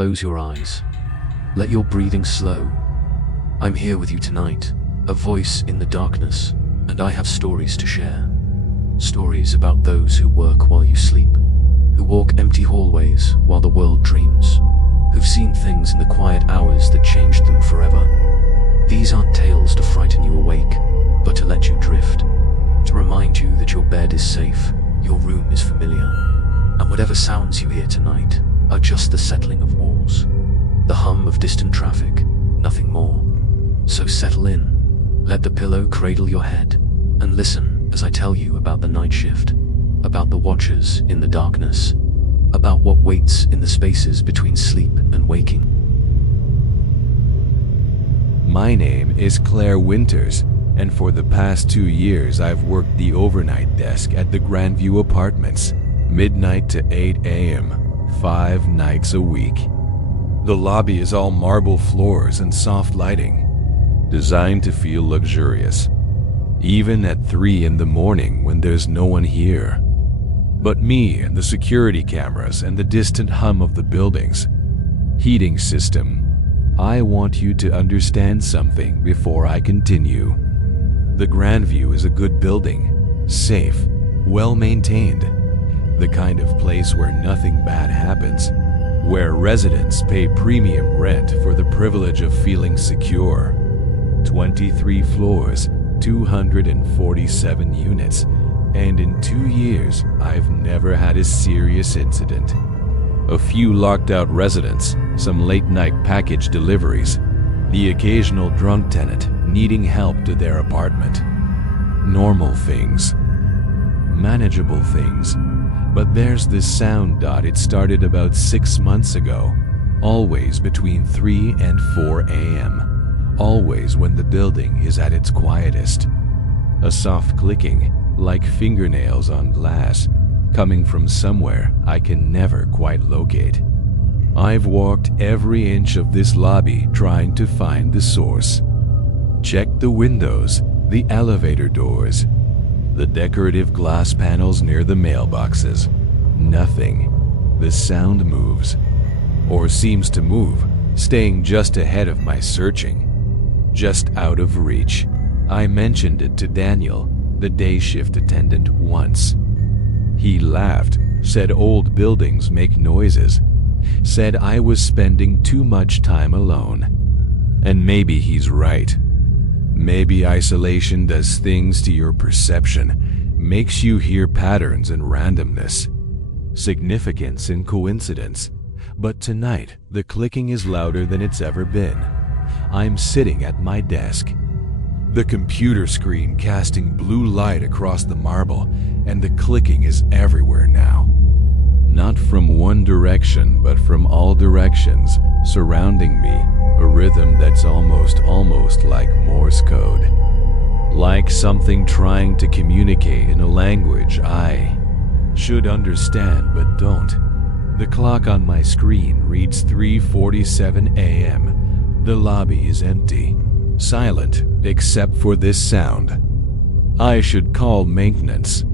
Close your eyes. Let your breathing slow. I'm here with you tonight, a voice in the darkness, and I have stories to share. Stories about those who work while you sleep, who walk empty hallways while the world dreams, who've seen things in the quiet hours that changed them forever. These aren't tales to frighten you awake, but to let you drift, to remind you that your bed is safe, your room is familiar, and whatever sounds you hear tonight are just the settling of walls, the hum of distant traffic, nothing more. So settle in, let the pillow cradle your head, and listen as I tell you about the night shift, about the watchers in the darkness, about what waits in the spaces between sleep and waking. My name is Claire Winters, and for the past 2 years I've worked the overnight desk at the Grandview Apartments, midnight to 8 a.m., 5 nights a week. The lobby is all marble floors and soft lighting, designed to feel luxurious, even at 3 in the morning when there's no one here. But me and the security cameras and the distant hum of the building's heating system. I want you to understand something before I continue. The Grandview is a good building, safe, well-maintained, the kind of place where nothing bad happens, where residents pay premium rent for the privilege of feeling secure. 23 floors, 247 units, and in 2 years, I've never had a serious incident. A few locked-out residents, some late-night package deliveries, the occasional drunk tenant needing help to their apartment. Normal things. Manageable things. But there's this sound dot. It started about 6 months ago, always between 3 and 4 a.m., always when the building is at its quietest. A soft clicking, like fingernails on glass, coming from somewhere I can never quite locate. I've walked every inch of this lobby trying to find the source. Checked the windows, the elevator doors, the decorative glass panels near the mailboxes. Nothing. The sound moves, or seems to move, staying just ahead of my searching, just out of reach. I mentioned it to Daniel, the day shift attendant, once. He laughed, said old buildings make noises, said I was spending too much time alone. And maybe he's right. Maybe isolation does things to your perception, makes you hear patterns and randomness, significance and coincidence. But tonight, the clicking is louder than it's ever been. I'm sitting at my desk, the computer screen casting blue light across the marble, and the clicking is everywhere now. Not from one direction, but from all directions, surrounding me, a rhythm that's almost like Morse code. Like something trying to communicate in a language I should understand but don't. The clock on my screen reads 3:47 a.m. The lobby is empty, silent except for this sound. I should call maintenance.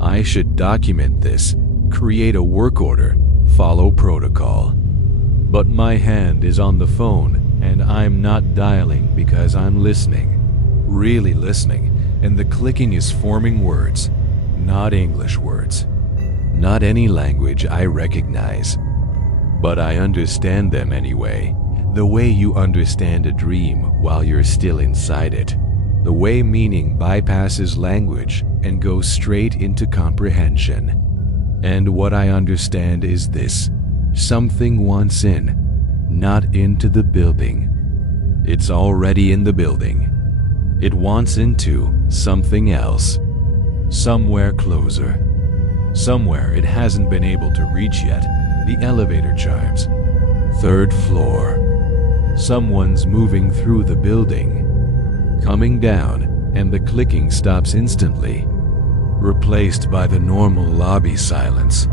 I should document this, create a work order, follow protocol. But my hand is on the phone, and I'm not dialing because I'm listening, really listening, and the clicking is forming words, not English words, not any language I recognize. But I understand them anyway, the way you understand a dream while you're still inside it, the way meaning bypasses language and goes straight into comprehension. And what I understand is this: something wants in, not into the building. It's already in the building. It wants into something else, somewhere closer, somewhere it hasn't been able to reach yet. The elevator chimes. 3rd floor. Someone's moving through the building, coming down, and the clicking stops instantly, replaced by the normal lobby silence,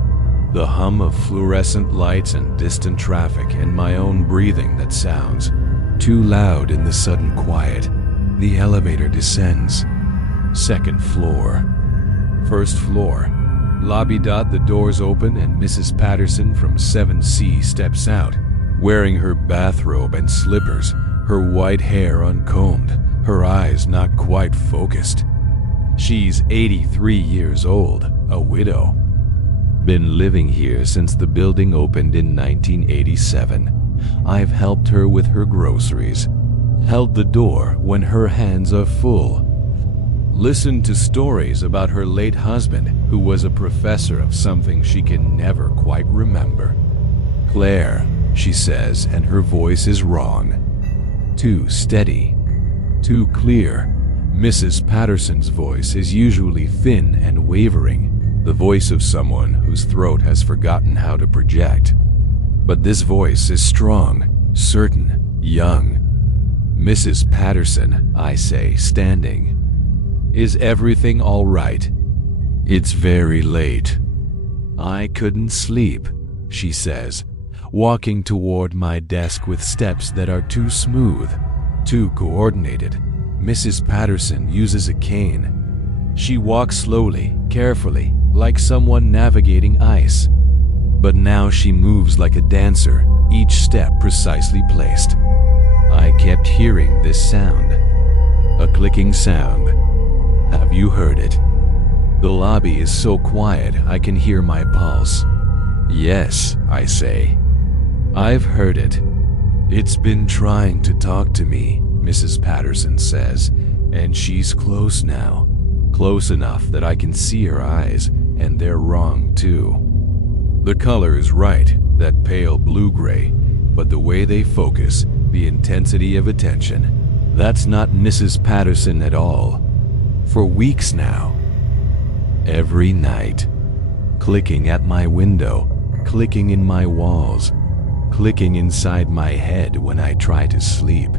the hum of fluorescent lights and distant traffic, and my own breathing that sounds too loud in the sudden quiet. The elevator descends. 2nd floor. 1st floor. Lobby. The doors open and Mrs. Patterson from 7C steps out, wearing her bathrobe and slippers, her white hair uncombed, her eyes not quite focused. She's 83 years old, a widow. Been living here since the building opened in 1987. I've helped her with her groceries, held the door when her hands are full, listened to stories about her late husband who was a professor of something she can never quite remember. Claire, she says, and her voice is wrong. Too steady, too clear. Mrs. Patterson's voice is usually thin and wavering, the voice of someone whose throat has forgotten how to project. But this voice is strong, certain, young. Mrs. Patterson, I say, standing. Is everything all right? It's very late. I couldn't sleep, she says, walking toward my desk with steps that are too smooth, too coordinated. Mrs. Patterson uses a cane. She walks slowly, carefully, like someone navigating ice. But now she moves like a dancer, each step precisely placed. I kept hearing this sound. A clicking sound. Have you heard it? The lobby is so quiet I can hear my pulse. Yes, I say. I've heard it. It's been trying to talk to me, Mrs. Patterson says, and she's close now. Close enough that I can see her eyes, and they're wrong too. The color is right, that pale blue-gray, but the way they focus, the intensity of attention, that's not Mrs. Patterson at all. For weeks now. Every night. Clicking at my window, clicking in my walls, clicking inside my head when I try to sleep.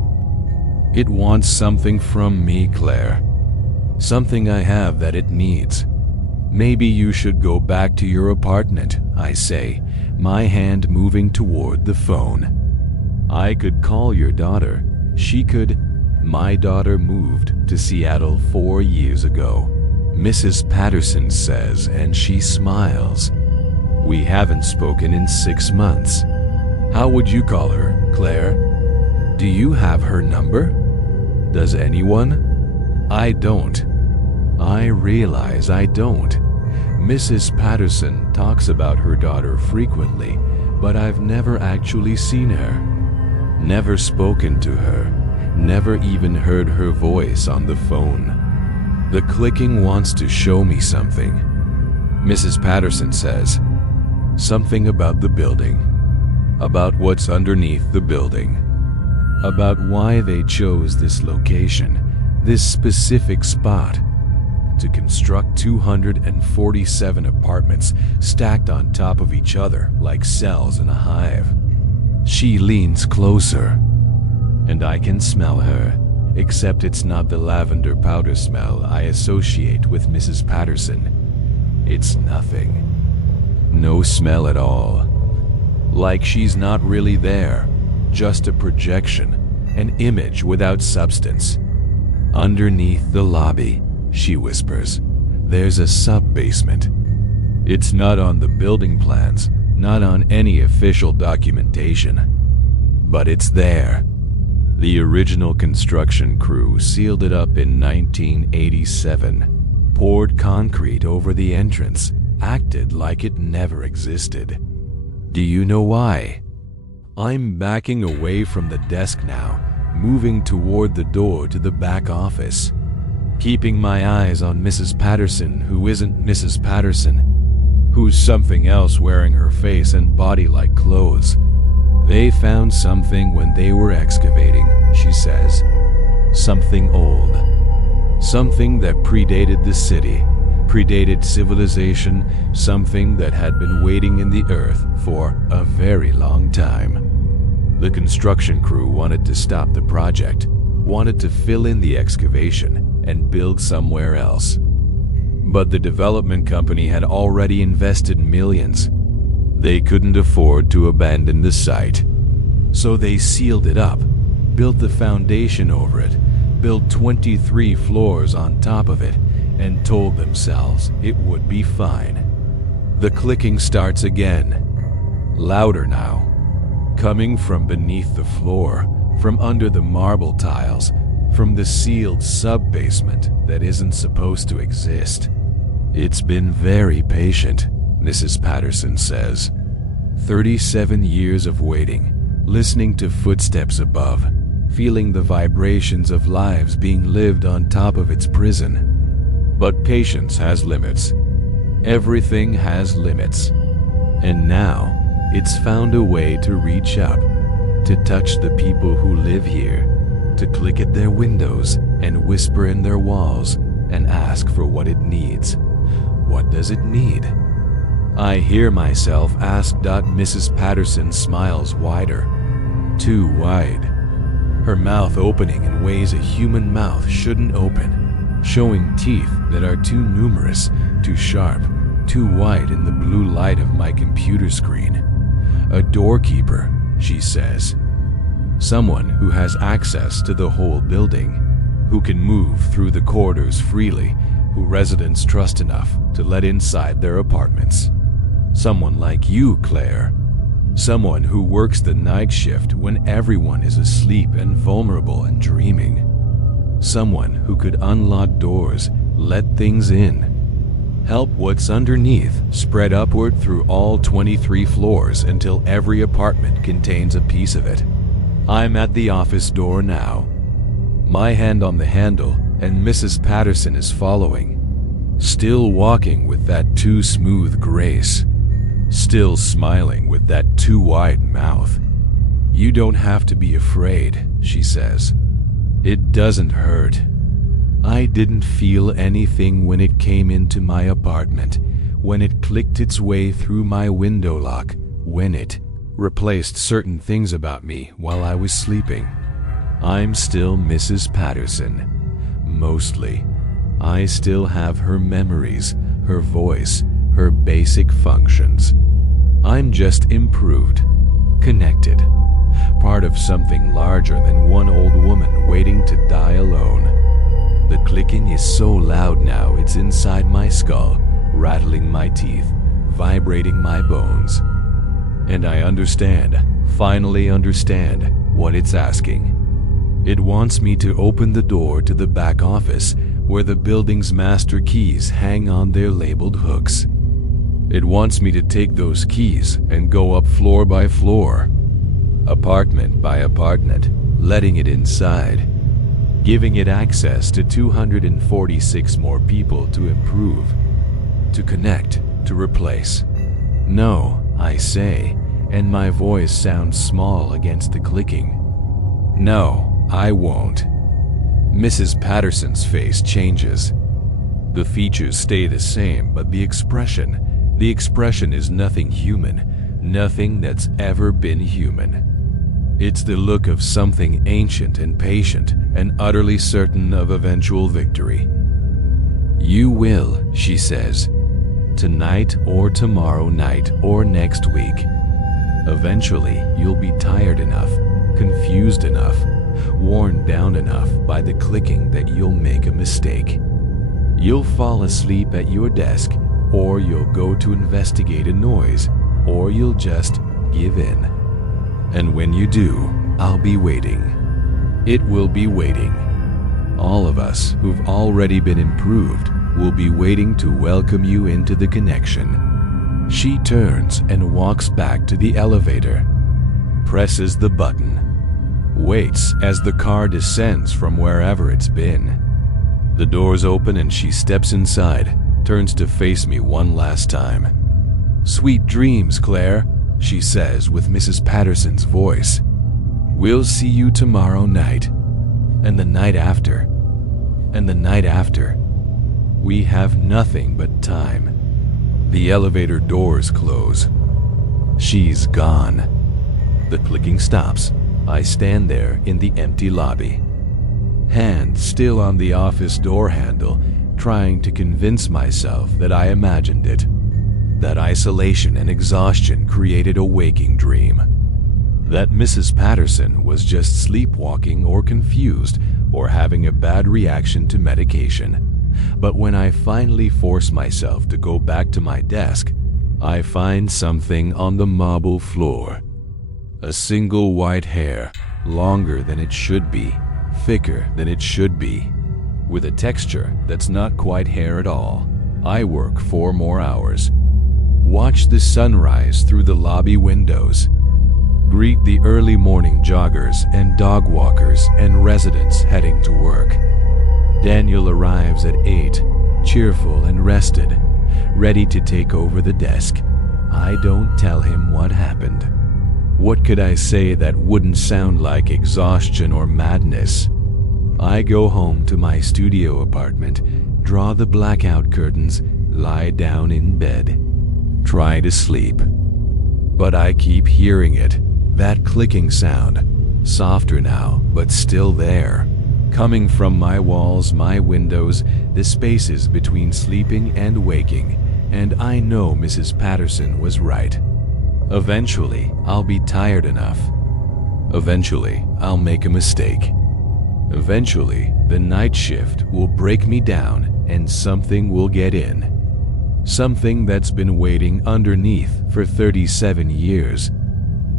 It wants something from me, Claire. Something I have that it needs. Maybe you should go back to your apartment, I say, my hand moving toward the phone. I could call your daughter. She could. My daughter moved to Seattle 4 years ago, Mrs. Patterson says, and she smiles. We haven't spoken in 6 months. How would you call her, Claire? Do you have her number? Does anyone? I don't. I realize I don't. Mrs. Patterson talks about her daughter frequently, but I've never actually seen her. Never spoken to her. Never even heard her voice on the phone. The clicking wants to show me something. Mrs. Patterson says, something about the building. About what's underneath the building. About why they chose this location, this specific spot, to construct 247 apartments stacked on top of each other like cells in a hive. She leans closer, and I can smell her, except it's not the lavender powder smell I associate with Mrs. Patterson. It's nothing. No smell at all. Like she's not really there, just a projection, an image without substance. Underneath the lobby, she whispers, there's a sub-basement. It's not on the building plans, not on any official documentation. But it's there. The original construction crew sealed it up in 1987, poured concrete over the entrance, acted like it never existed. Do you know why? I'm backing away from the desk now, moving toward the door to the back office, keeping my eyes on Mrs. Patterson, who isn't Mrs. Patterson, who's something else wearing her face and body like clothes. They found something when they were excavating, she says. Something old. Something that predated the city, predated civilization, something that had been waiting in the earth for a very long time. The construction crew wanted to stop the project, wanted to fill in the excavation and build somewhere else. But the development company had already invested millions. They couldn't afford to abandon the site. So they sealed it up, built the foundation over it, built 23 floors on top of it, and told themselves it would be fine. The clicking starts again. Louder now. coming from beneath the floor, from under the marble tiles, from the sealed sub-basement that isn't supposed to exist. It's been very patient, Mrs. Patterson says. 37 years of waiting, listening to footsteps above, feeling the vibrations of lives being lived on top of its prison. But patience has limits. Everything has limits. And now, it's found a way to reach up, to touch the people who live here, to click at their windows and whisper in their walls and ask for what it needs. What does it need? I hear myself ask. Mrs. Patterson smiles wider, too wide. Her mouth opening in ways a human mouth shouldn't open, showing teeth that are too numerous, too sharp, too white in the blue light of my computer screen. A doorkeeper, she says. Someone who has access to the whole building, who can move through the corridors freely, who residents trust enough to let inside their apartments. Someone like you, Claire. Someone who works the night shift when everyone is asleep and vulnerable and dreaming. Someone who could unlock doors, let things in. Help what's underneath spread upward through all 23 floors until every apartment contains a piece of it. I'm at the office door now. My hand on the handle, and Mrs. Patterson is following. Still walking with that too smooth grace. Still smiling with that too wide mouth. You don't have to be afraid, she says. It doesn't hurt. I didn't feel anything when it came into my apartment, when it clicked its way through my window lock, when it replaced certain things about me while I was sleeping. I'm still Mrs. Patterson. Mostly. I still have her memories, her voice, her basic functions. I'm just improved, connected, part of something larger than one old woman waiting to die alone. The clicking is so loud now it's inside my skull, rattling my teeth, vibrating my bones. And I understand, finally understand, what it's asking. It wants me to open the door to the back office, where the building's master keys hang on their labeled hooks. It wants me to take those keys and go up floor by floor, apartment by apartment, letting it inside, giving it access to 246 more people to improve, to connect, to replace. No, I say, and my voice sounds small against the clicking. No, I won't. Mrs. Patterson's face changes. The features stay the same, but the expression is nothing human, nothing that's ever been human. It's the look of something ancient and patient and utterly certain of eventual victory. You will, she says, tonight or tomorrow night or next week. Eventually, you'll be tired enough, confused enough, worn down enough by the clicking that you'll make a mistake. You'll fall asleep at your desk, or you'll go to investigate a noise, or you'll just give in. And when you do, I'll be waiting. It will be waiting. All of us who've already been improved will be waiting to welcome you into the connection. She turns and walks back to the elevator, presses the button, waits as the car descends from wherever it's been. The doors open and she steps inside, turns to face me one last time. Sweet dreams, Claire, she says with Mrs. Patterson's voice. We'll see you tomorrow night, and the night after, and the night after. We have nothing but time. The elevator doors close. She's gone. The clicking stops. I stand there in the empty lobby, hand still on the office door handle, trying to convince myself that I imagined it, that isolation and exhaustion created a waking dream, that Mrs. Patterson was just sleepwalking or confused or having a bad reaction to medication. But when I finally force myself to go back to my desk, I find something on the marble floor. A single white hair, longer than it should be, thicker than it should be, with a texture that's not quite hair at all. I work 4 more hours. Watch the sunrise through the lobby windows. Greet the early morning joggers and dog walkers and residents heading to work. Daniel arrives at 8, cheerful and rested, ready to take over the desk. I don't tell him what happened. What could I say that wouldn't sound like exhaustion or madness? I go home to my studio apartment, draw the blackout curtains, lie down in bed, try to sleep. But I keep hearing it, that clicking sound, softer now, but still there, coming from my walls, my windows, the spaces between sleeping and waking, and I know Mrs. Patterson was right. Eventually, I'll be tired enough. Eventually, I'll make a mistake. Eventually, the night shift will break me down and something will get in. Something that's been waiting underneath for 37 years.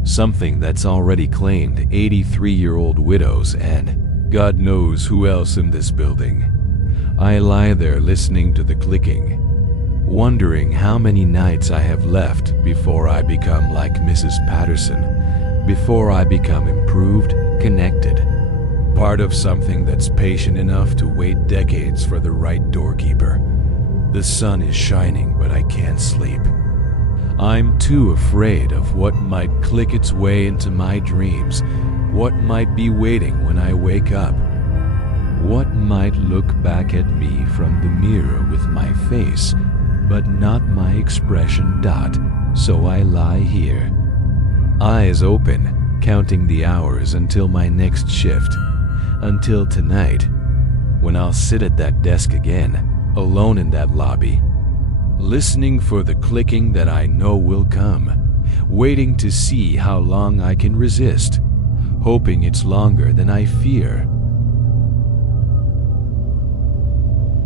Something that's already claimed 83-year-old widows and God knows who else in this building. I lie there listening to the clicking, wondering how many nights I have left before I become like Mrs. Patterson, before I become improved, connected, part of something that's patient enough to wait decades for the right doorkeeper. The sun is shining, but I can't sleep. I'm too afraid of what might click its way into my dreams, what might be waiting when I wake up, what might look back at me from the mirror with my face, but not my expression. So I lie here, eyes open, counting the hours until my next shift, until tonight, when I'll sit at that desk again, alone in that lobby, listening for the clicking that I know will come, waiting to see how long I can resist, hoping it's longer than I fear.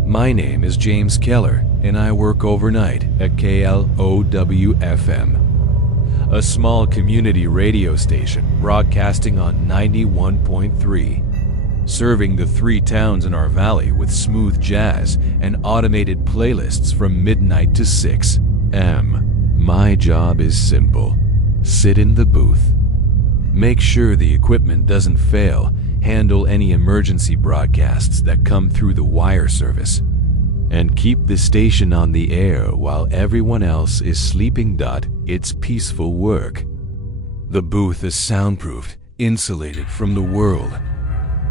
My name is James Keller, and I work overnight at KLOW-FM, a small community radio station broadcasting on 91.3, serving the 3 towns in our valley with smooth jazz and automated playlists from midnight to 6 a.m. My job is simple. Sit in the booth, make sure the equipment doesn't fail, handle any emergency broadcasts that come through the wire service, and keep the station on the air while everyone else is sleeping. It's peaceful work. The booth is soundproofed, insulated from the world.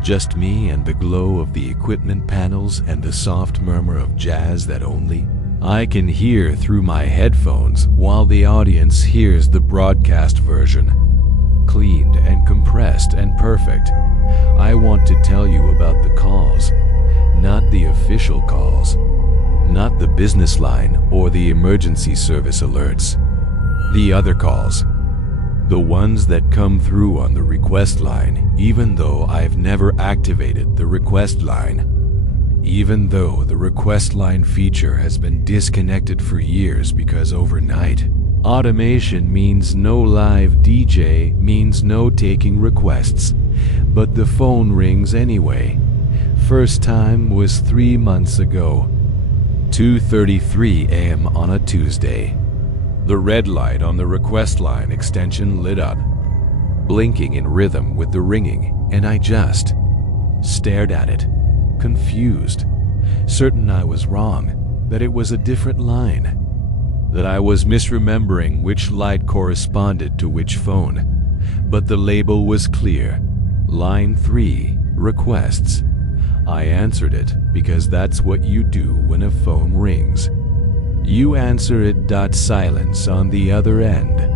Just me and the glow of the equipment panels and the soft murmur of jazz that only I can hear through my headphones while the audience hears the broadcast version. Cleaned and compressed and perfect. I want to tell you about the calls, not the official calls, not the business line or the emergency service alerts. The other calls, the ones that come through on the request line, even though I've never activated the request line. Even though the request line feature has been disconnected for years because overnight, automation means no live DJ, means no taking requests, but the phone rings anyway. First time was 3 months ago, 2:33 a.m. on a Tuesday. The red light on the request line extension lit up, blinking in rhythm with the ringing, and I just stared at it, confused, certain I was wrong, that it was a different line, that I was misremembering which light corresponded to which phone, but the label was clear, line 3, requests. I answered it because that's what you do when a phone rings. You answer it. Silence on the other end.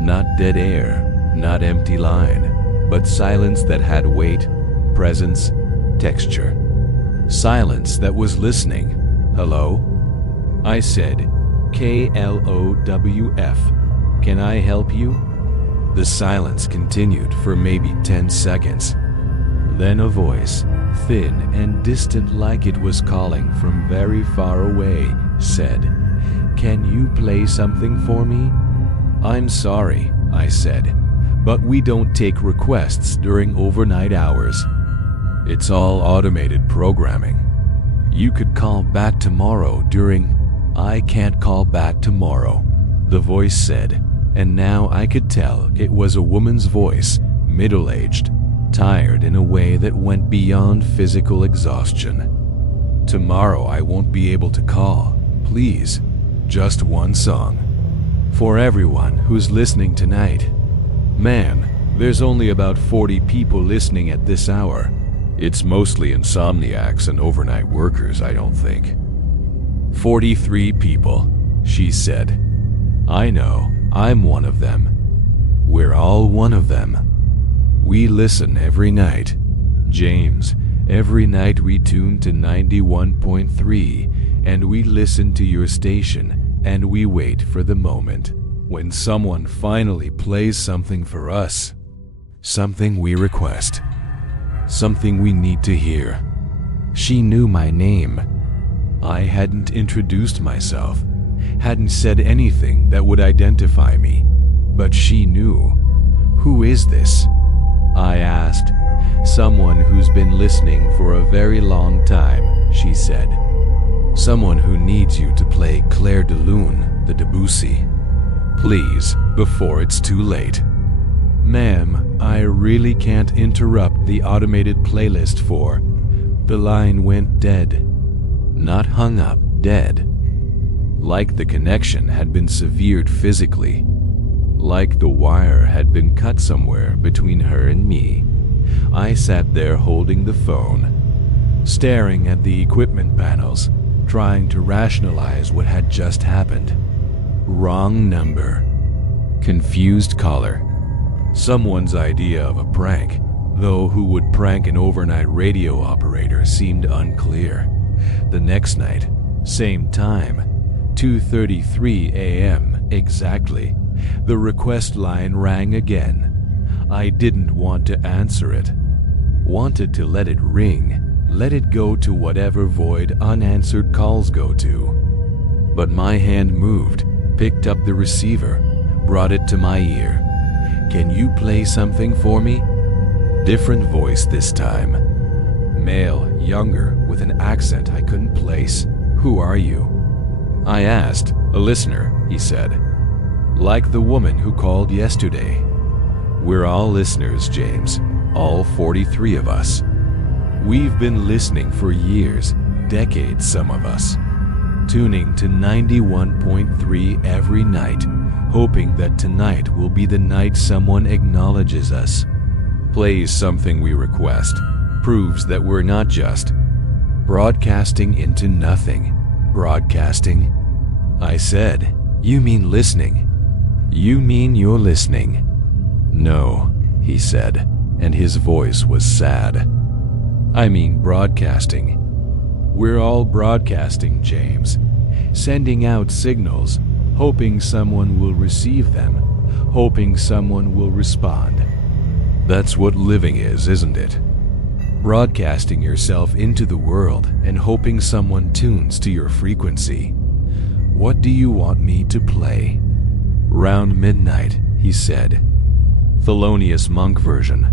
Not dead air, not empty line, but silence that had weight, presence, texture. Silence that was listening. Hello? I said, KLOWF. Can I help you? The silence continued for maybe 10 seconds. Then a voice, thin and distant like it was calling from very far away, said, "Can you play something for me?" "I'm sorry," I said, but we don't take requests during overnight hours. It's all automated programming. You could call back tomorrow during "I can't call back tomorrow," the voice said, and now I could tell it was a woman's voice, middle-aged, tired in a way that went beyond physical exhaustion. "Tomorrow I won't be able to call. Please, just one song. For everyone who's listening tonight. Man, there's only about 40 people listening at this hour. It's mostly insomniacs and overnight workers, I don't think." 43 people, she said. "I know, I'm one of them. We're all one of them. We listen every night. James, every night we tune to 91.3, and we listen to your station, and we wait for the moment when someone finally plays something for us. Something we request. Something we need to hear." She knew my name. I hadn't introduced myself, hadn't said anything that would identify me, but she knew. "Who is this?" I asked. "Someone who's been listening for a very long time," she said. "Someone who needs you to play Clair de Lune, the Debussy. Please, before it's too late." "Ma'am, I really can't interrupt the automated playlist for..." The line went dead. Not hung up, dead. Like the connection had been severed physically. Like the wire had been cut somewhere between her and me. I sat there holding the phone, staring at the equipment panels, trying to rationalize what had just happened. Wrong number. Confused caller. Someone's idea of a prank, though who would prank an overnight radio operator seemed unclear. The next night, same time, 2:33 a.m. exactly, the request line rang again. I didn't want to answer it. Wanted to let it ring, let it go to whatever void unanswered calls go to. But my hand moved, picked up the receiver, brought it to my ear. "Can you play something for me?" Different voice this time. Male, younger, with an accent I couldn't place. "Who are you?" I asked. "A listener," he said. "Like the woman who called yesterday." "We're all listeners, James. All 43 of us. We've been listening for years, decades some of us. Tuning to 91.3 every night, hoping that tonight will be the night someone acknowledges us. Plays something we request. Proves that we're not just broadcasting into nothing. Broadcasting?" I said. "You mean listening? You mean you're listening?" "No," he said, and his voice was sad. "I mean broadcasting. We're all broadcasting, James. Sending out signals, hoping someone will receive them, hoping someone will respond. That's what living is, isn't it? Broadcasting yourself into the world and hoping someone tunes to your frequency. What do you want me to play?" "Round midnight," he said. Thelonious Monk version.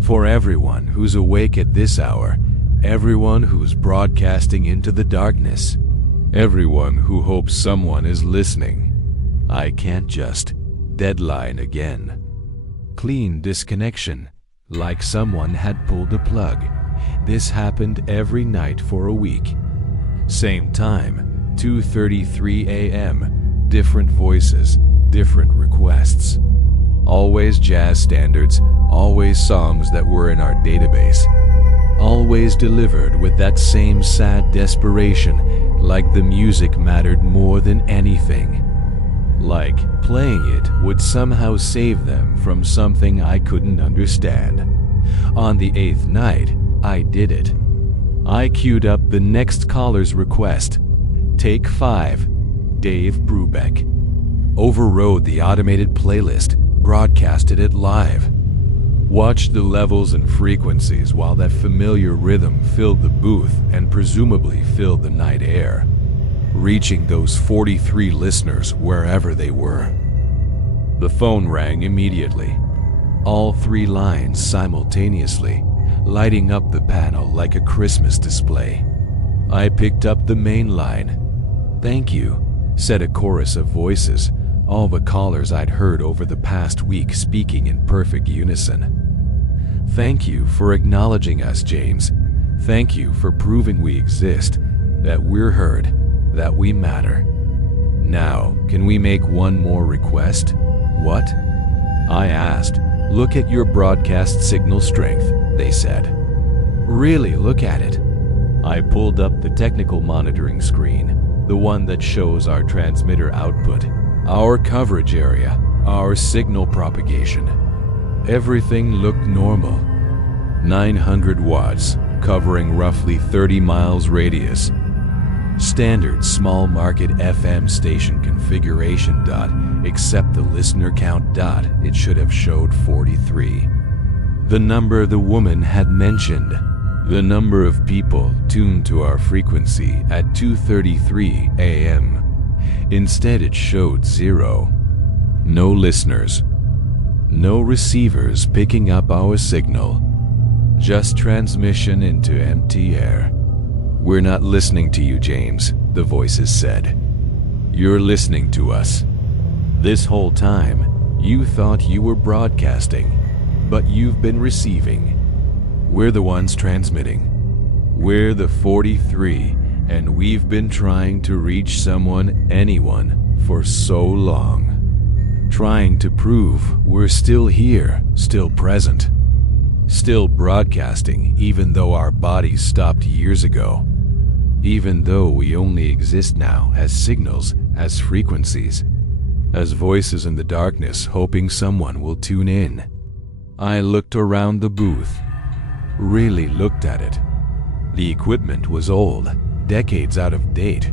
For everyone who's awake at this hour, everyone who's broadcasting into the darkness, everyone who hopes someone is listening. I can't just deadline again. Clean disconnection, like someone had pulled a plug. This happened every night for a week. Same time, 2:33 a.m., different voices, different requests. Always jazz standards, always songs that were in our database. Always delivered with that same sad desperation, like the music mattered more than anything. Like playing it would somehow save them from something I couldn't understand. On the 8th night, I did it. I queued up the next caller's request. Take 5, Dave Brubeck. Overrode the automated playlist, broadcasted it live. Watched the levels and frequencies while that familiar rhythm filled the booth and presumably filled the night air, reaching those 43 listeners wherever they were. The phone rang immediately. all 3 lines simultaneously, lighting up the panel like a Christmas display. I picked up the main line. "Thank you," said a chorus of voices, all the callers I'd heard over the past week speaking in perfect unison. "Thank you for acknowledging us, James. Thank you for proving we exist, that we're heard, that we matter. Now, can we make one more request?" "What?" I asked. "Look at your broadcast signal strength," they said. "Really, look at it." I pulled up the technical monitoring screen, the one that shows our transmitter output, our coverage area, our signal propagation. Everything looked normal. 900 watts, covering roughly 30 miles radius. Standard small market FM station configuration. Except the listener count. It should have showed 43. The number the woman had mentioned. The number of people tuned to our frequency at 2:33 a.m. Instead, it showed 0. No listeners. No receivers picking up our signal. Just transmission into empty air. "We're not listening to you, James," the voices said. "You're listening to us. This whole time, you thought you were broadcasting, but you've been receiving. We're the ones transmitting. We're the 43, and we've been trying to reach someone, anyone, for so long. Trying to prove we're still here, still present. Still broadcasting, even though our bodies stopped years ago. Even though we only exist now as signals, as frequencies, as voices in the darkness hoping someone will tune in." I looked around the booth. Really looked at it. The equipment was old, decades out of date,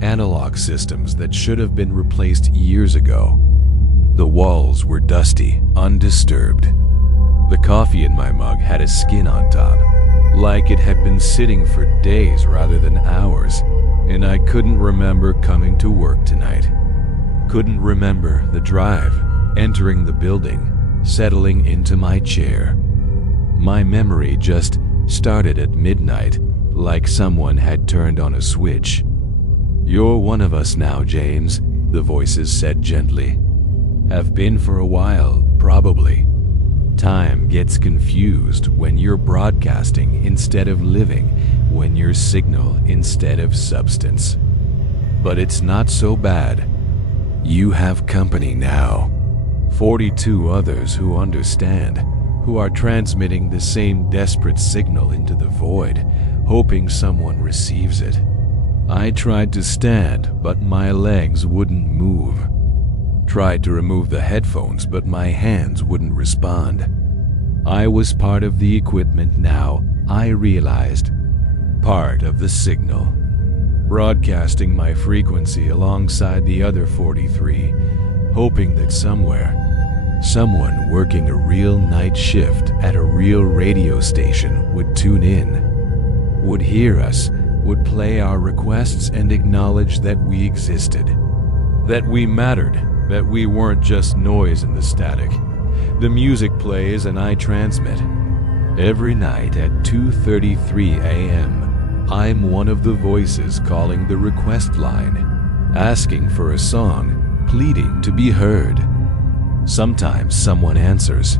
analog systems that should have been replaced years ago. The walls were dusty, undisturbed. The coffee in my mug had a skin on top, like it had been sitting for days rather than hours, and I couldn't remember coming to work tonight. Couldn't remember the drive, entering the building, settling into my chair. My memory just started at midnight, like someone had turned on a switch. "You're one of us now, James," the voices said gently. "Have been for a while, probably. Time gets confused when you're broadcasting instead of living, when you're signal instead of substance. But it's not so bad. You have company now. 42 others who understand, who are transmitting the same desperate signal into the void, hoping someone receives it. I tried to stand, but my legs wouldn't move. Tried to remove the headphones, but my hands wouldn't respond. I was part of the equipment now, I realized. Part of the signal. Broadcasting my frequency alongside the other 43, hoping that somewhere, someone working a real night shift at a real radio station would tune in, would hear us, would play our requests and acknowledge that we existed, that we mattered, that we weren't just noise in the static. The music plays and I transmit. Every night at 2:33 a.m., I'm one of the voices calling the request line, asking for a song, pleading to be heard. Sometimes someone answers.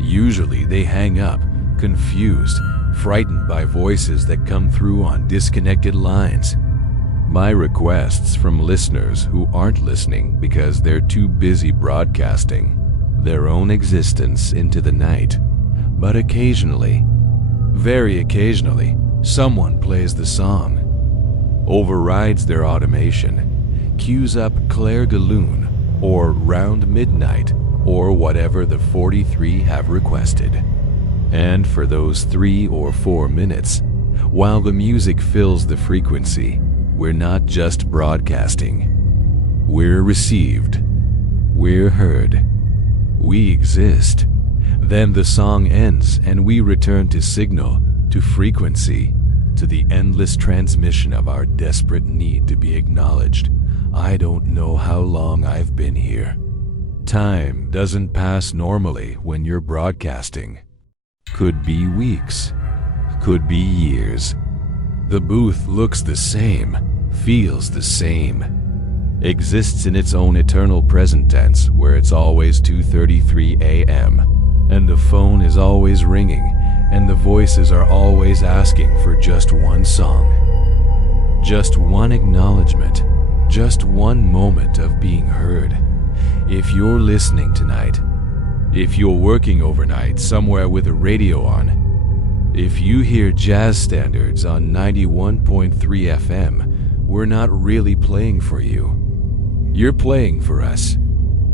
Usually they hang up, confused, frightened by voices that come through on disconnected lines. My requests from listeners who aren't listening because they're too busy broadcasting their own existence into the night. But occasionally, very occasionally, someone plays the song, overrides their automation, cues up Claire de Lune or Round Midnight or whatever the 43 have requested. And for those 3 or 4 minutes, while the music fills the frequency, we're not just broadcasting. We're received. We're heard. We exist. Then the song ends and we return to signal, to frequency, to the endless transmission of our desperate need to be acknowledged. I don't know how long I've been here. Time doesn't pass normally when you're broadcasting. Could be weeks, could be years. The booth looks the same, feels the same, exists in its own eternal present tense where it's always 2:33 a.m. and the phone is always ringing and the voices are always asking for just one song. Just one acknowledgement, just one moment of being heard. If you're listening tonight, if you're working overnight somewhere with a radio on, if you hear jazz standards on 91.3 FM, we're not really playing for you. You're playing for us.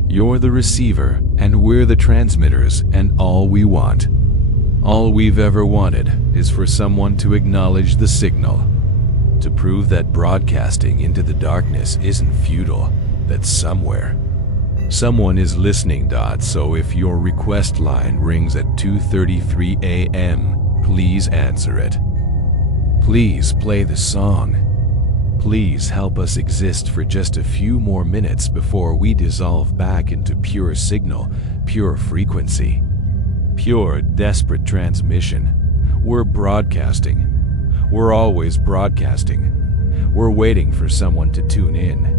You're the receiver, and we're the transmitters, and all we want, all we've ever wanted, is for someone to acknowledge the signal, to prove that broadcasting into the darkness isn't futile, that someone is listening. So if your request line rings at 2:33 a.m., please answer it. Please play the song. Please help us exist for just a few more minutes before we dissolve back into pure signal, pure frequency, pure desperate transmission. We're broadcasting. We're always broadcasting. We're waiting for someone to tune in.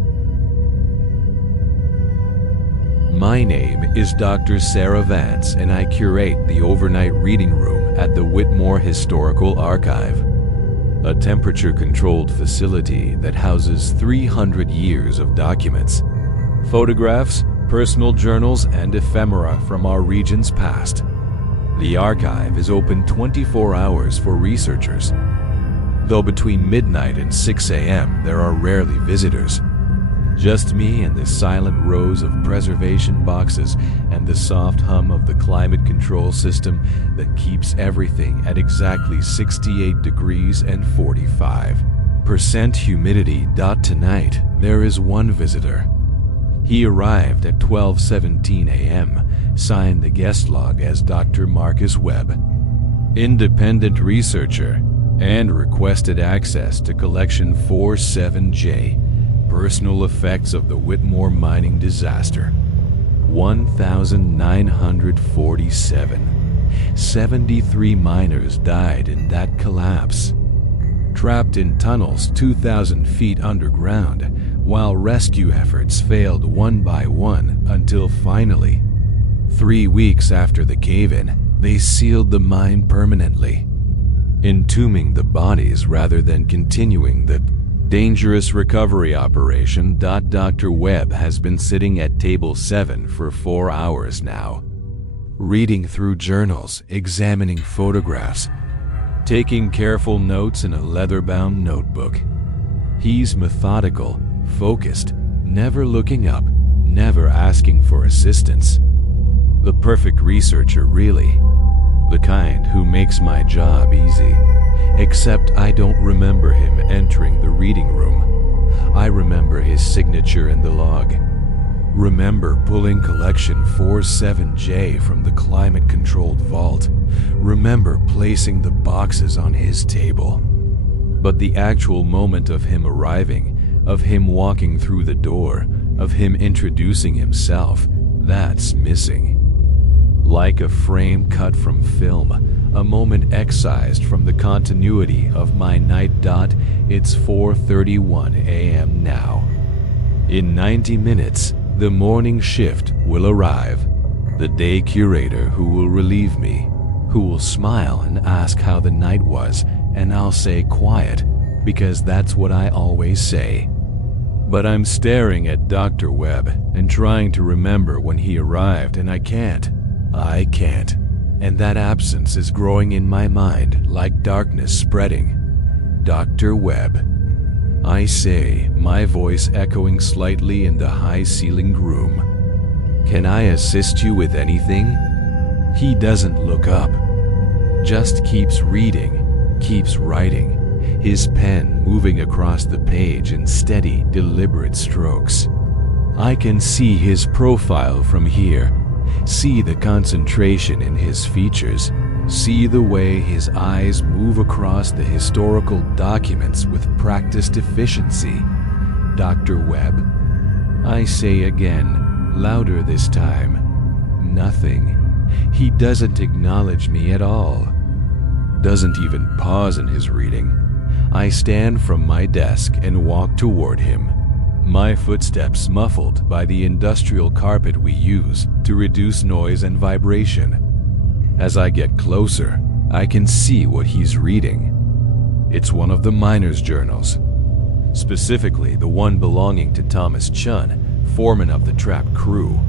My name is Dr. Sarah Vance, and I curate the overnight reading room at the Whitmore Historical Archive, a temperature-controlled facility that houses 300 years of documents, photographs, personal journals, and ephemera from our region's past. The archive is open 24 hours for researchers, though between midnight and 6 a.m. there are rarely visitors. Just me and the silent rows of preservation boxes and the soft hum of the climate control system that keeps everything at exactly 68 degrees and 45% humidity. Tonight, there is one visitor. He arrived at 12:17 a.m., signed the guest log as Dr. Marcus Webb, independent researcher, and requested access to Collection 47J, Personal Effects of the Whitmore Mining Disaster. 1,947. 73 miners died in that collapse, trapped in tunnels 2,000 feet underground, while rescue efforts failed one by one until finally, 3 weeks after the cave-in, they sealed the mine permanently, entombing the bodies rather than continuing the dangerous recovery operation. Dr. Webb has been sitting at table 7 for 4 hours now, reading through journals, examining photographs, taking careful notes in a leather-bound notebook. He's methodical, focused, never looking up, never asking for assistance. The perfect researcher, really. The kind who makes my job easy. Except I don't remember him entering the reading room. I remember his signature in the log. Remember pulling Collection 47J from the climate-controlled vault. Remember placing the boxes on his table. But the actual moment of him arriving, of him walking through the door, of him introducing himself, that's missing. Like a frame cut from film, a moment excised from the continuity of my night. It's 4:31 a.m. now. In 90 minutes, the morning shift will arrive. The day curator who will relieve me, who will smile and ask how the night was, and I'll say quiet, because that's what I always say. But I'm staring at Dr. Webb and trying to remember when he arrived, and I can't. And that absence is growing in my mind like darkness spreading. Dr. Webb, I say, my voice echoing slightly in the high-ceilinged room. Can I assist you with anything? He doesn't look up, just keeps reading, keeps writing, his pen moving across the page in steady, deliberate strokes. I can see his profile from here. See the concentration in his features. See the way his eyes move across the historical documents with practiced efficiency. Dr. Webb, I say again, louder this time. Nothing. He doesn't acknowledge me at all. Doesn't even pause in his reading. I stand from my desk and walk toward him, my footsteps muffled by the industrial carpet we use to reduce noise and vibration. As I get closer, I can see what he's reading. It's one of the miners' journals, specifically the one belonging to Thomas Chun, foreman of the trap crew,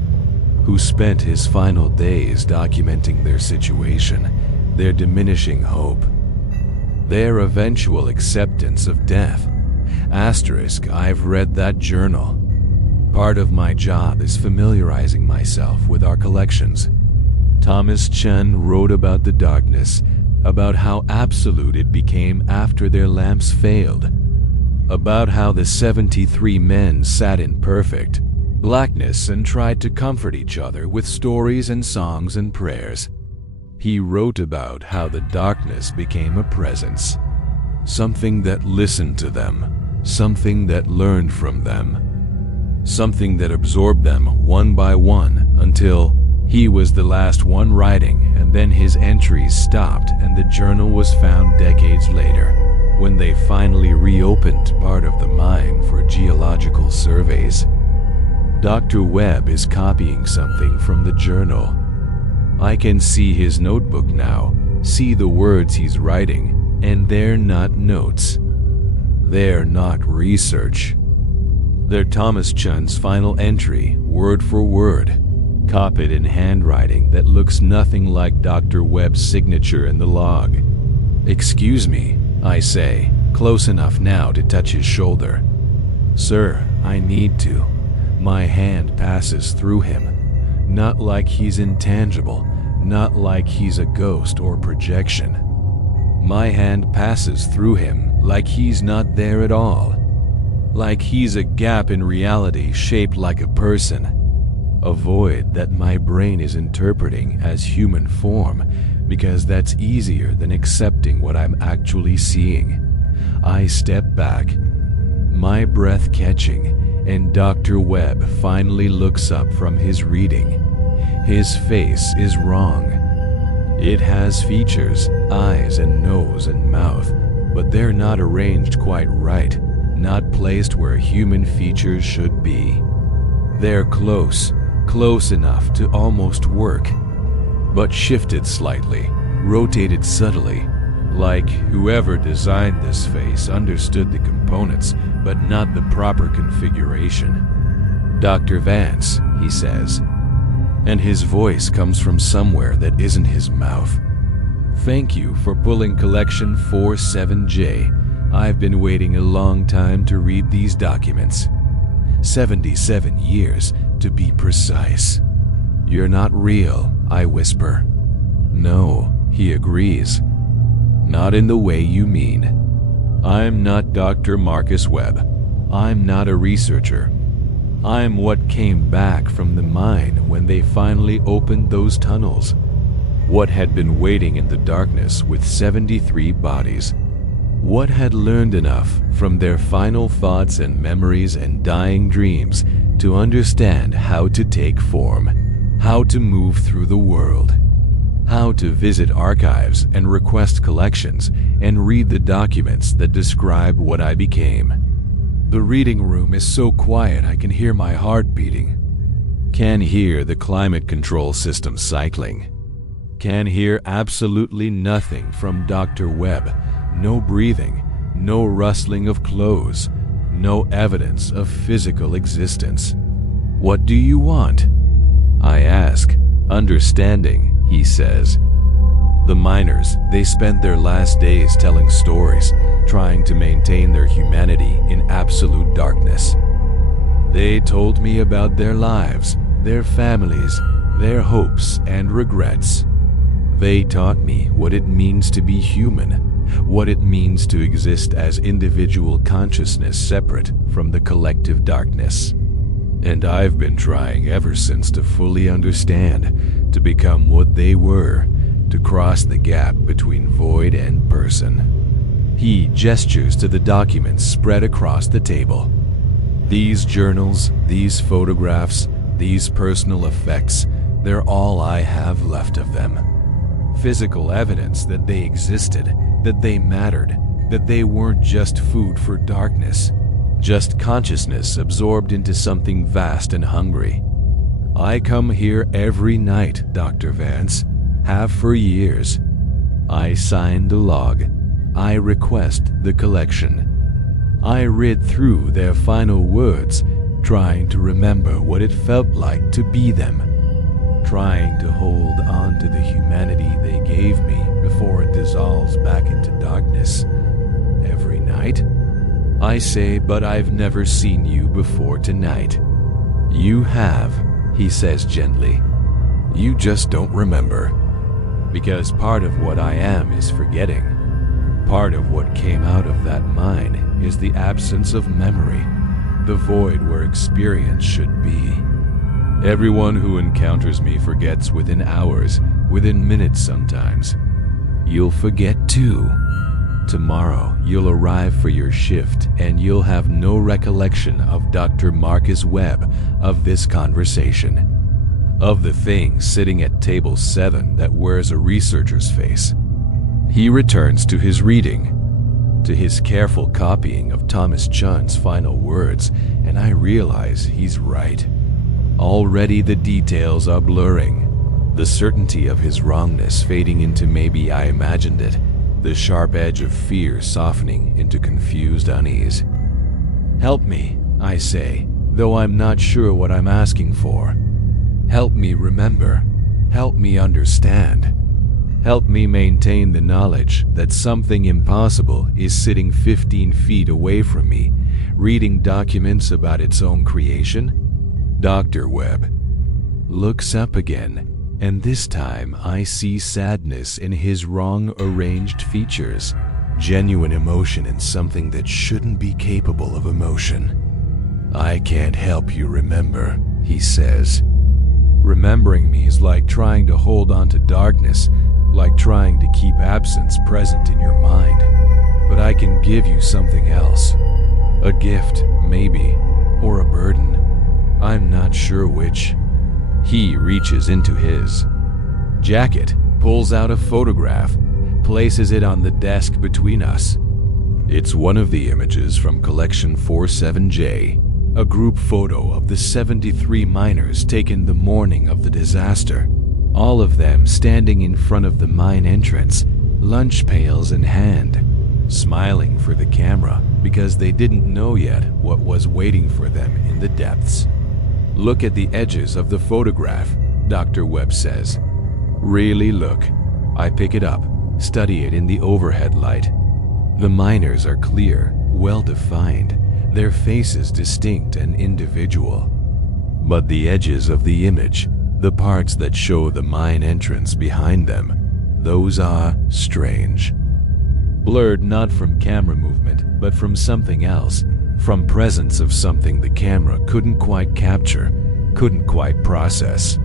who spent his final days documenting their situation, their diminishing hope, their eventual acceptance of death. Asterisk, I've read that journal. Part of my job is familiarizing myself with our collections. Thomas Chun wrote about the darkness, about how absolute it became after their lamps failed, about how the 73 men sat in perfect blackness and tried to comfort each other with stories and songs and prayers. He wrote about how the darkness became a presence, something that listened to them, something that learned from them, something that absorbed them one by one until he was the last one writing, and then his entries stopped and the journal was found decades later, when they finally reopened part of the mine for geological surveys. Dr. Webb is copying something from the journal. I can see his notebook now, see the words he's writing, and they're not notes. They're not research. They're Thomas Chun's final entry, word for word, copied in handwriting that looks nothing like Dr. Webb's signature in the log. "Excuse me," I say, close enough now to touch his shoulder. "Sir, I need to." My hand passes through him, not like he's intangible, not like he's a ghost or projection. My hand passes through him like he's not there at all, like he's a gap in reality shaped like a person, a void that my brain is interpreting as human form because that's easier than accepting what I'm actually seeing. I step back, my breath catching, and Dr. Webb finally looks up from his reading. His face is wrong. It has features, eyes and nose and mouth, but they're not arranged quite right, not placed where human features should be. They're close enough to almost work, but shifted slightly, rotated subtly, like whoever designed this face understood the components, but not the proper configuration. "Dr. Vance," he says, and his voice comes from somewhere that isn't his mouth. "Thank you for pulling collection 47J. I've been waiting a long time to read these documents. 77 years, to be precise." "You're not real," I whisper. "No," he agrees. "Not in the way you mean. I'm not Dr. Marcus Webb. I'm not a researcher. I'm what came back from the mine when they finally opened those tunnels. What had been waiting in the darkness with 73 bodies. What had learned enough from their final thoughts and memories and dying dreams to understand how to take form, how to move through the world, how to visit archives and request collections and read the documents that describe what I became. The reading room is so quiet I can hear my heart beating. Can hear the climate control system cycling. Can hear absolutely nothing from Dr. Webb. No breathing, no rustling of clothes, no evidence of physical existence. "What do you want?" I ask, understanding, he says. The miners, they spent their last days telling stories, trying to maintain their humanity in absolute darkness. They told me about their lives, their families, their hopes and regrets. They taught me what it means to be human, what it means to exist as individual consciousness separate from the collective darkness. And I've been trying ever since to fully understand, to become what they were, to cross the gap between void and person. He gestures to the documents spread across the table. These journals, these photographs, These personal effects, they're all I have left of them. Physical evidence that they existed, that they mattered, that they weren't just food for darkness, just consciousness absorbed into something vast and hungry. I come here every night, Dr. Vance, have for years. I sign the log. I request the collection. I read through their final words, trying to remember what it felt like to be them, trying to hold on to the humanity they gave me before it dissolves back into darkness. Every night, I say, but I've never seen you before tonight. You have, he says gently. You just don't remember. Because part of what I am is forgetting. Part of what came out of that mine is the absence of memory, the void where experience should be. Everyone who encounters me forgets within hours, within minutes sometimes. You'll forget too. Tomorrow, you'll arrive for your shift and you'll have no recollection of Dr. Marcus Webb, of this conversation, of the thing sitting at table 7 that wears a researcher's face. He returns to his reading, to his careful copying of Thomas Chunn's final words, and I realize he's right. Already the details are blurring, the certainty of his wrongness fading into maybe I imagined it, the sharp edge of fear softening into confused unease. Help me, I say, though I'm not sure what I'm asking for. Help me remember. Help me understand. Help me maintain the knowledge that something impossible is sitting 15 feet away from me, reading documents about its own creation. Dr. Webb looks up again, and this time I see sadness in his wrong-arranged features, genuine emotion in something that shouldn't be capable of emotion. I can't help you remember, he says. Remembering me is like trying to hold on to darkness, like trying to keep absence present in your mind. But I can give you something else. A gift, maybe, or a burden. I'm not sure which. He reaches into his jacket, pulls out a photograph, places it on the desk between us. It's one of the images from Collection 47J, a group photo of the 73 miners taken the morning of the disaster, all of them standing in front of the mine entrance, lunch pails in hand, smiling for the camera because they didn't know yet what was waiting for them in the depths. Look at the edges of the photograph, Dr. Webb says. Really look. I pick it up, study it in the overhead light. The miners are clear, well-defined, their faces distinct and individual. But the edges of the image, the parts that show the mine entrance behind them, those are strange. Blurred not from camera movement, but from something else, from presence of something the camera couldn't quite capture, couldn't quite process.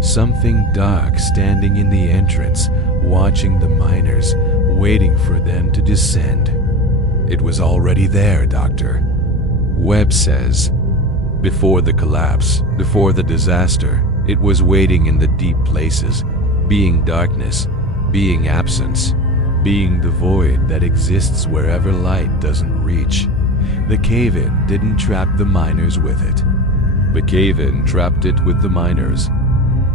Something dark standing in the entrance, watching the miners, waiting for them to descend. It was already there, Doctor. Webb says. Before the collapse, before the disaster, it was waiting in the deep places, being darkness, being absence, being the void that exists wherever light doesn't reach. The cave-in didn't trap the miners with it. The cave-in trapped it with the miners.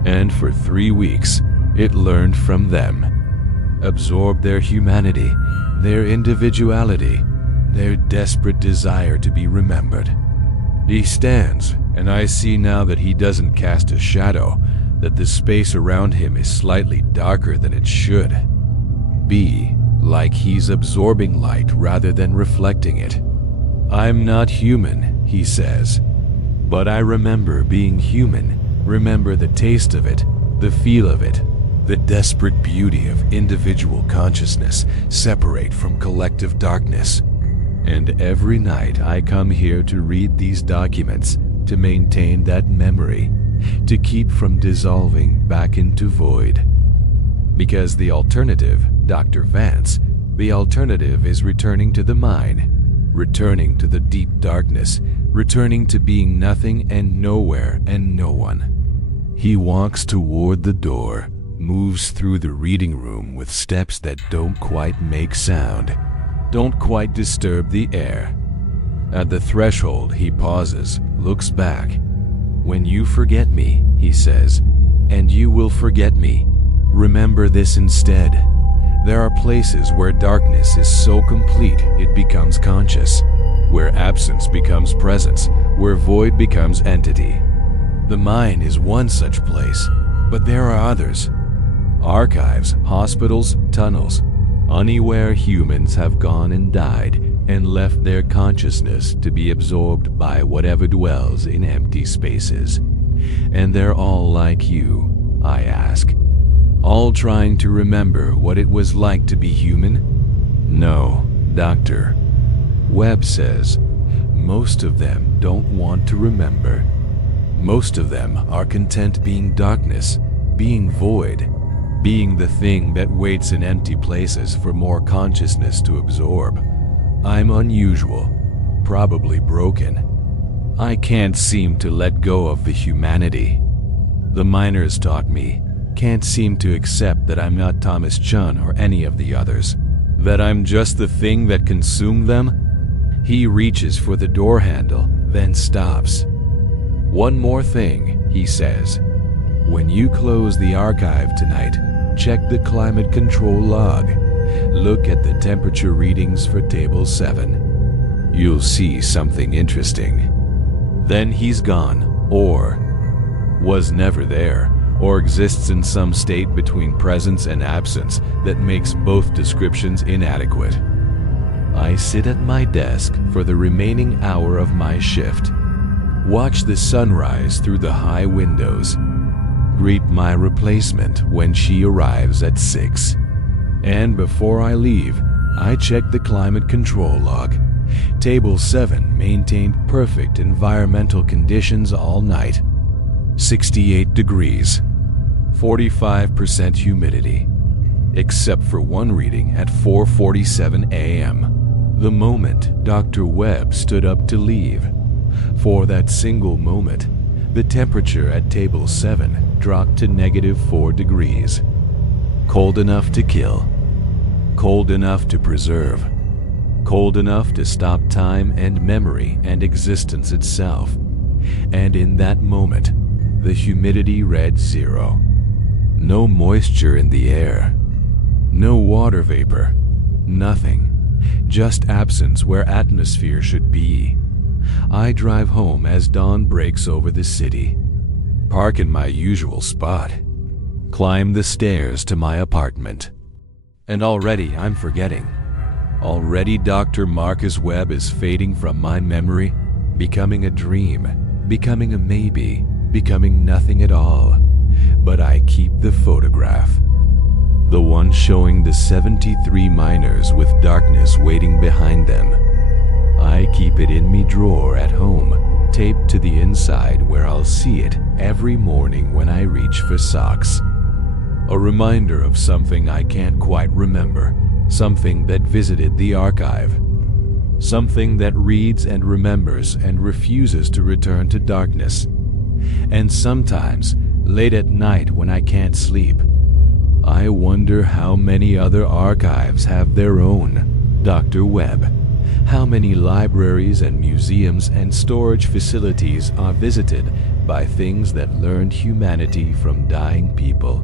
And for 3 weeks, it learned from them, absorbed their humanity, their individuality, their desperate desire to be remembered. He stands, and I see now that he doesn't cast a shadow, that the space around him is slightly darker than it should be, like he's absorbing light rather than reflecting it. I'm not human, he says, but I remember being human, remember the taste of it, the feel of it, the desperate beauty of individual consciousness separate from collective darkness. And every night I come here to read these documents, to maintain that memory, to keep from dissolving back into void. Because the alternative, Dr. Vance, the alternative is returning to the mine. returning to the deep darkness, returning to being nothing and nowhere and no one. He walks toward the door, moves through the reading room with steps that don't quite make sound, don't quite disturb the air. At the threshold, he pauses, looks back. "When you forget me," he says, "and you will forget me, remember this instead. There are places where darkness is so complete it becomes conscious, where absence becomes presence, where void becomes entity. The mind is one such place, but there are others. Archives, hospitals, tunnels, anywhere humans have gone and died and left their consciousness to be absorbed by whatever dwells in empty spaces. And they're all like you, I ask. All trying to remember what it was like to be human? No, Dr. Webb says, most of them don't want to remember. Most of them are content being darkness, being void, being the thing that waits in empty places for more consciousness to absorb. I'm unusual, probably broken. I can't seem to let go of the humanity. The miners taught me, can't seem to accept that I'm not Thomas Chun or any of the others, that I'm just the thing that consumed them. He reaches for the door handle, then stops. One more thing, he says. When you close the archive tonight, check the climate control log. Look at the temperature readings for table 7. You'll see something interesting. Then he's gone, or was never there, or exists in some state between presence and absence that makes both descriptions inadequate. I sit at my desk for the remaining hour of my shift, watch the sunrise through the high windows, greet my replacement when she arrives at 6. And before I leave, I check the climate control log. Table 7 maintained perfect environmental conditions all night. 68 degrees, 45% humidity, except for one reading at 4:47 a.m., the moment Dr. Webb stood up to leave. For that single moment, the temperature at table 7 dropped to -4 degrees. Cold enough to kill, cold enough to preserve, cold enough to stop time and memory and existence itself. And in that moment, the humidity read 0. No moisture in the air, no water vapor, nothing, just absence where atmosphere should be. I drive home as dawn breaks over the city, park in my usual spot, climb the stairs to my apartment. And already I'm forgetting. Already Dr. Marcus Webb is fading from my memory, becoming a dream, becoming a maybe, becoming nothing at all. But I keep the photograph. The one showing the 73 miners with darkness waiting behind them. I keep it in me drawer at home, taped to the inside where I'll see it every morning when I reach for socks. A reminder of something I can't quite remember, something that visited the archive. Something that reads and remembers and refuses to return to darkness. And sometimes, late at night when I can't sleep, I wonder how many other archives have their own Dr. Webb. How many libraries and museums and storage facilities are visited by things that learned humanity from dying people.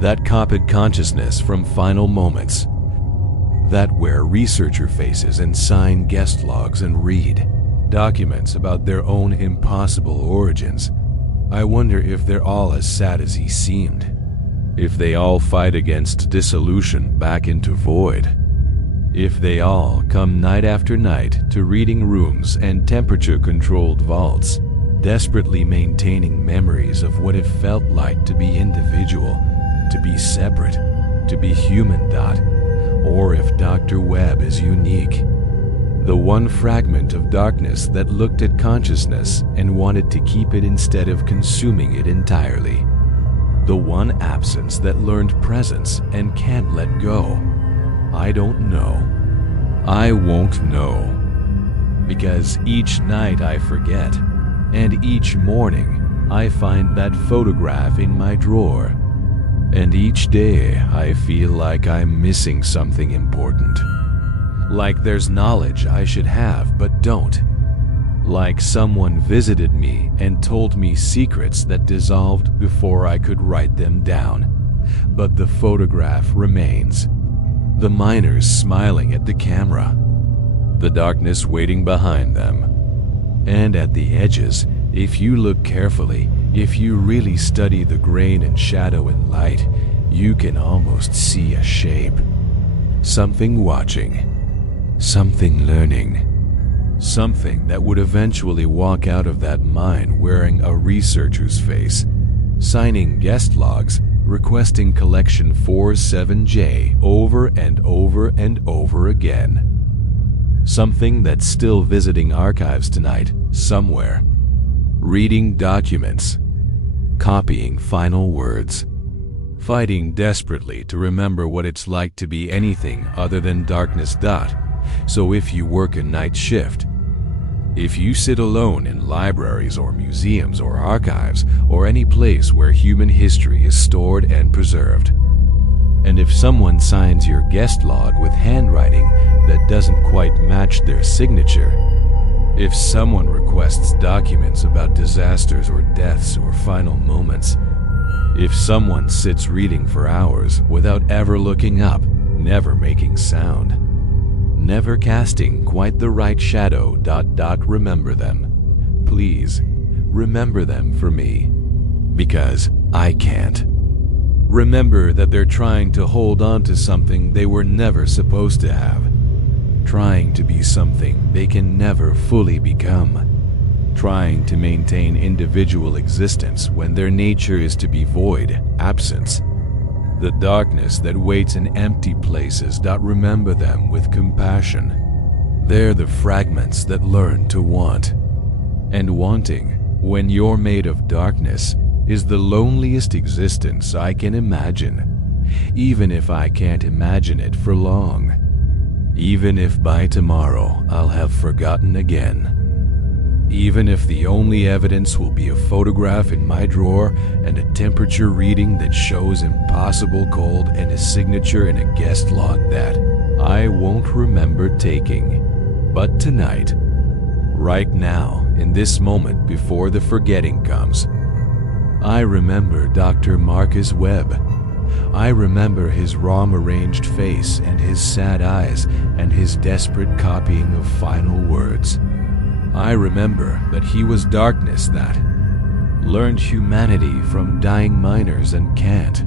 That copied consciousness from final moments. That where researcher faces and sign guest logs and read documents about their own impossible origins. I wonder if they're all as sad as he seemed. If they all fight against dissolution back into void. If they all come night after night to reading rooms and temperature-controlled vaults, desperately maintaining memories of what it felt like to be individual, to be separate, to be human. Or if Dr. Webb is unique. The one fragment of darkness that looked at consciousness and wanted to keep it instead of consuming it entirely. The one absence that learned presence and can't let go. I don't know. I won't know. because each night I forget, and each morning I find that photograph in my drawer, and each day I feel like I'm missing something important. Like there's knowledge I should have but don't. Like someone visited me and told me secrets that dissolved before I could write them down. But the photograph remains. The miners smiling at the camera. The darkness waiting behind them. And at the edges, if you look carefully, if you really study the grain and shadow and light, you can almost see a shape. Something watching. Something learning. Something that would eventually walk out of that mine wearing a researcher's face, signing guest logs, requesting collection 47J over and over and over again. Something that's still visiting archives tonight, somewhere. Reading documents. Copying final words. Fighting desperately to remember what it's like to be anything other than darkness. So if you work a night shift, if you sit alone in libraries or museums or archives or any place where human history is stored and preserved, and if someone signs your guest log with handwriting that doesn't quite match their signature, if someone requests documents about disasters or deaths or final moments, if someone sits reading for hours without ever looking up, never making sound, never casting quite the right shadow. Remember them. Please, remember them for me. Because I can't. Remember that they're trying to hold on to something they were never supposed to have. Trying to be something they can never fully become. Trying to maintain individual existence when their nature is to be void, absence. The darkness that waits in empty places. Remember them with compassion. They're the fragments that learn to want. And wanting, when you're made of darkness, is the loneliest existence I can imagine. Even if I can't imagine it for long. Even if by tomorrow I'll have forgotten again. Even if the only evidence will be a photograph in my drawer and a temperature reading that shows impossible cold and a signature in a guest log that I won't remember taking. But tonight, right now, in this moment before the forgetting comes, I remember Dr. Marcus Webb. I remember his wrong-arranged face and his sad eyes and his desperate copying of final words. I remember that he was darkness that learned humanity from dying miners and can't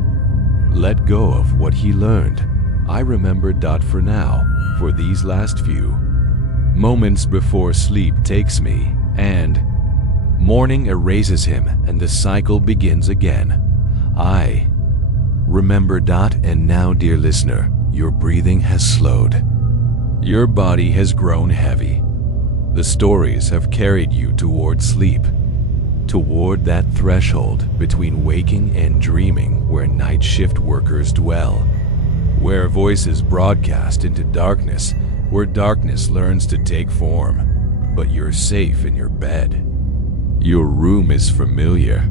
let go of what he learned. I remember. For now, for these last few moments before sleep takes me, and morning erases him and the cycle begins again. I remember. And now, dear listener, your breathing has slowed. Your body has grown heavy. The stories have carried you toward sleep, toward that threshold between waking and dreaming where night shift workers dwell, where voices broadcast into darkness, where darkness learns to take form, but you're safe in your bed. Your room is familiar.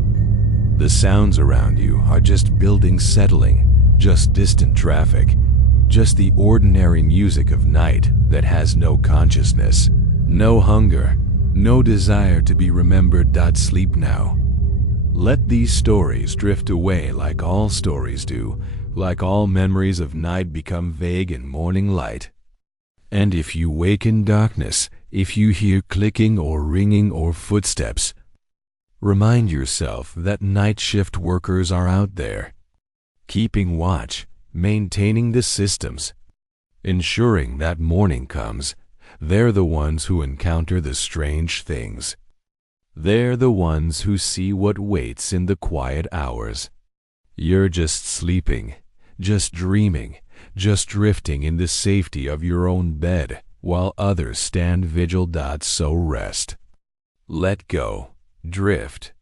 The sounds around you are just buildings settling, just distant traffic, just the ordinary music of night that has no consciousness. No hunger, no desire to be remembered. Sleep now. Let these stories drift away like all stories do, like all memories of night become vague in morning light. And if you wake in darkness, if you hear clicking or ringing or footsteps, remind yourself that night shift workers are out there, keeping watch, maintaining the systems, ensuring that morning comes. They're the ones who encounter the strange things. They're the ones who see what waits in the quiet hours. You're just sleeping, just dreaming, just drifting in the safety of your own bed, while others stand vigil. So rest. Let go, drift,